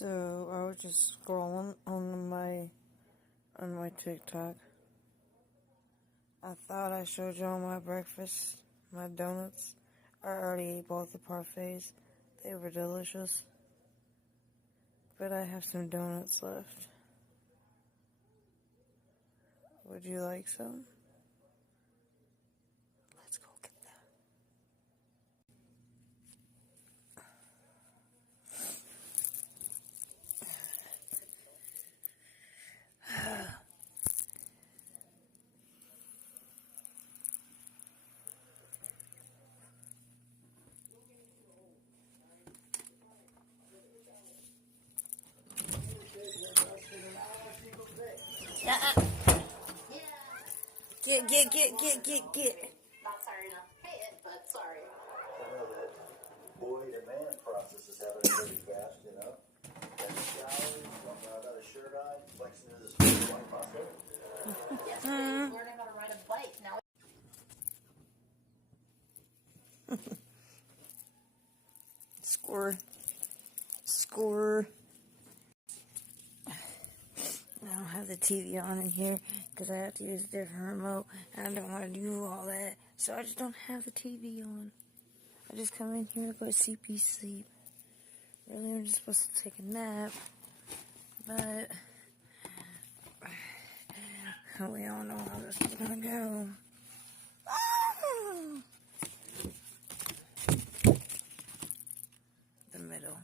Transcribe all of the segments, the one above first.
So I was just scrolling on my TikTok. I thought I showed y'all my breakfast, my donuts. I already ate both the parfaits. They were delicious. But I have some donuts left. Would you like some? Let's go get them. Get. Not sorry enough to pay it, but sorry. I know that boy to man process is happening pretty fast, you know. And the shower, got a shirt on, flexing his white muscle. Yesterday, he's learning how to ride a bike. Now Score. I don't have the TV on in here because I have to use a different remote and I don't want to do all that. So I just don't have the TV on. I just come in here to go to sleep. Really, I'm just supposed to take a nap. But we all know how this is going to go. The middle.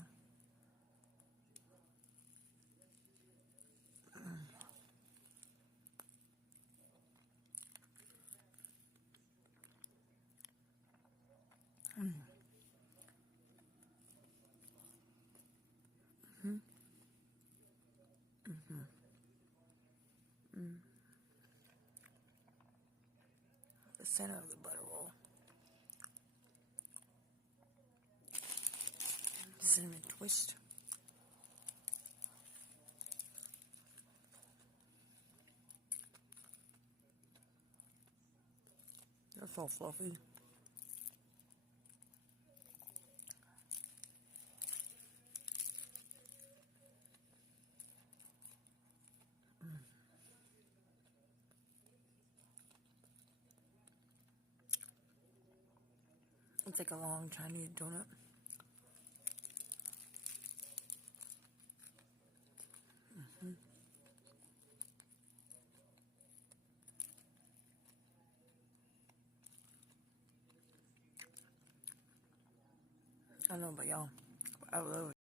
The center of the butter roll. Cinnamon twist. They're so fluffy. It's like a long Chinese donut. I don't know about y'all, but I love it.